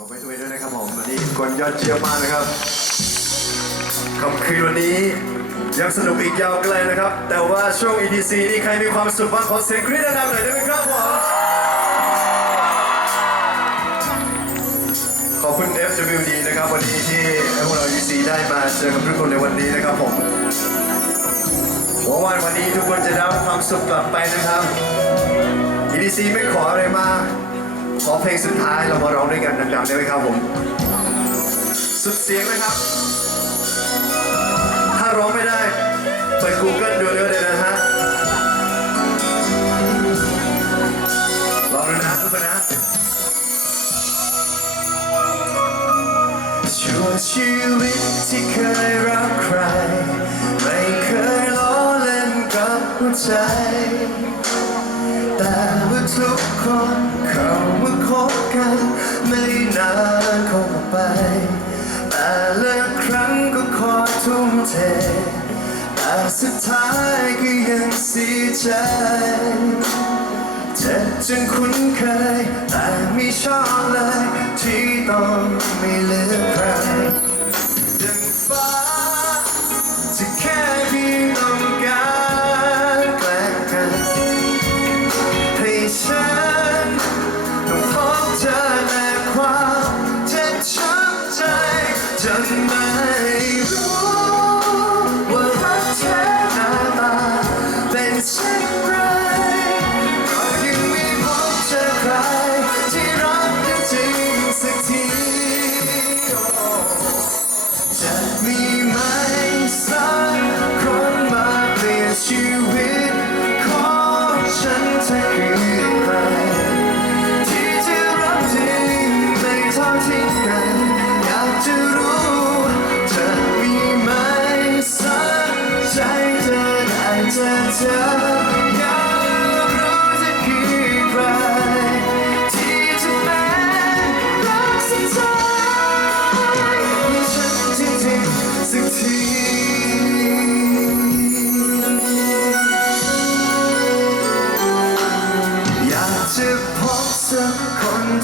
ขอบคุณด้วยด้วยนะครับผมวันนี้กวนยอดเยี่ยมมากนะครับคำคืนวันนี้ยังสนุกอีกยาวไกลนะครับ แต่ว่าช่วง EDC นี่ใครมีความสุขบ้างขอเสียงกรี๊ดดังๆหน่อยได้ไหมครับผมขอบคุณ FWD นะครับวันนี้ที่ให้พวกเรา EDC ได้มาเจอกับทุกคนในวันนี้นะครับผมหวังว่าวันนี้ทุกคนจะได้ความสุขกลับไปนะครับ EDC ไม่ขออะไรมาก ขอเพลงสุดท้ายเรามาร้องด้วยกันดังๆได้ไหมครับผม สุดเสียงนะครับ ถ้าร้องไม่ได้ เปิด Google ดูเยอเลยนะฮะลองดูนะทุกคนนะชั่วชีวิตที่เคยรักใคร ไม่เคยล้อเล่นกับหัวใจแต่ ทุกคนเข้ามาคบกัน ไม่นานคงไป แต่ละครั้งก็ขอทุ่มเท แต่สุดท้ายก็ยังเสียใจเจ็บจนคุ้นเคย แต่ไม่ชอบเลยที่ต้อง จ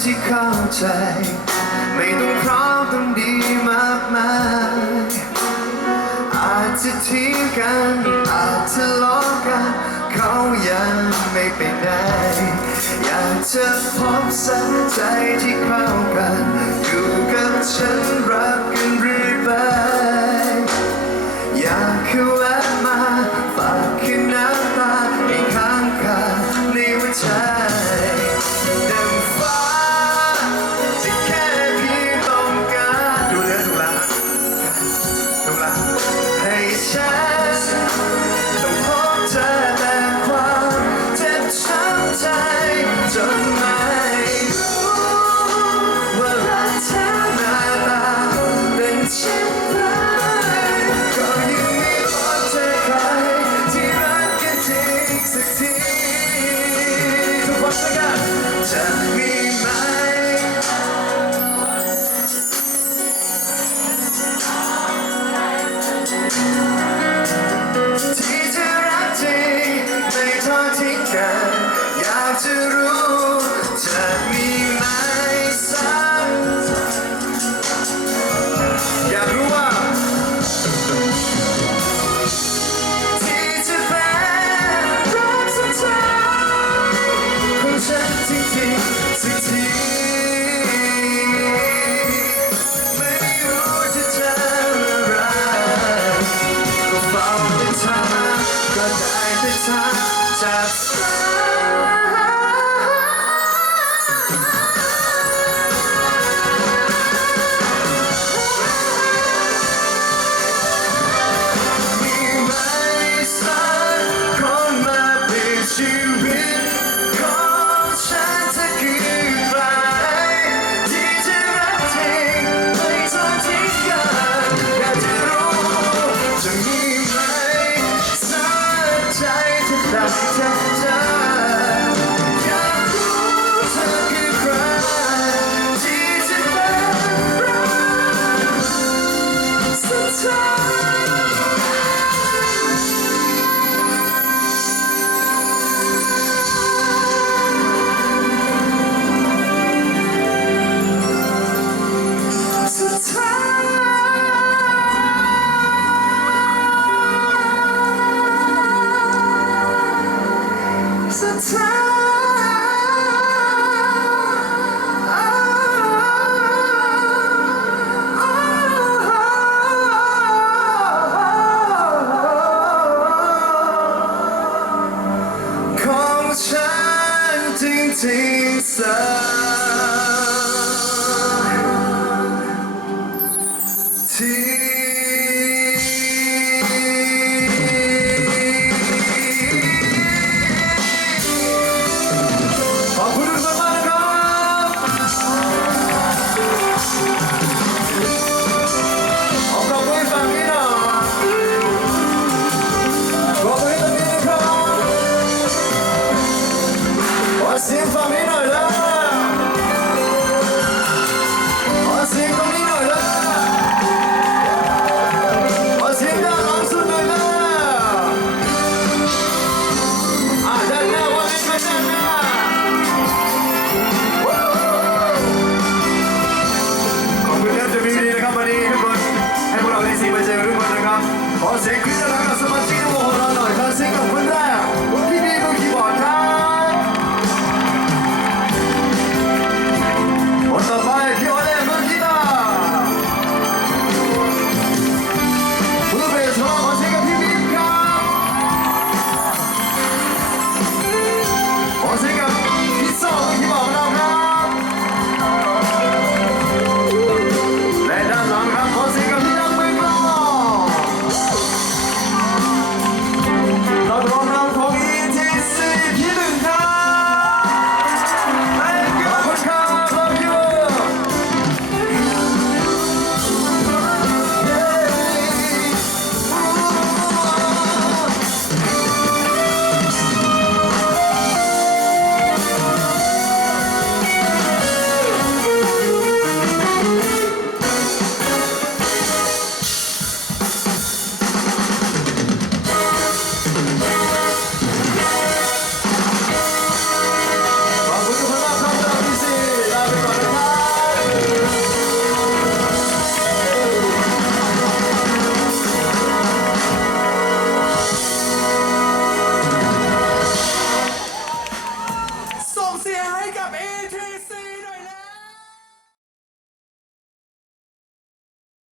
ที่เข้าใจ ไม่ต้องพร้อมต้องดีมากมายอาจจะทิ้งกันอาจจะล้อกันเขายังไม่ไปไหนอยากจะพบสักใจที่เข้ากัน อยู่กับฉันรักกันเรื่อยไปอยากค่แวะมา แต่เธอก็ ทิ้ Oye, cuida la casa más chica, mojorona, dejarse que ofenda.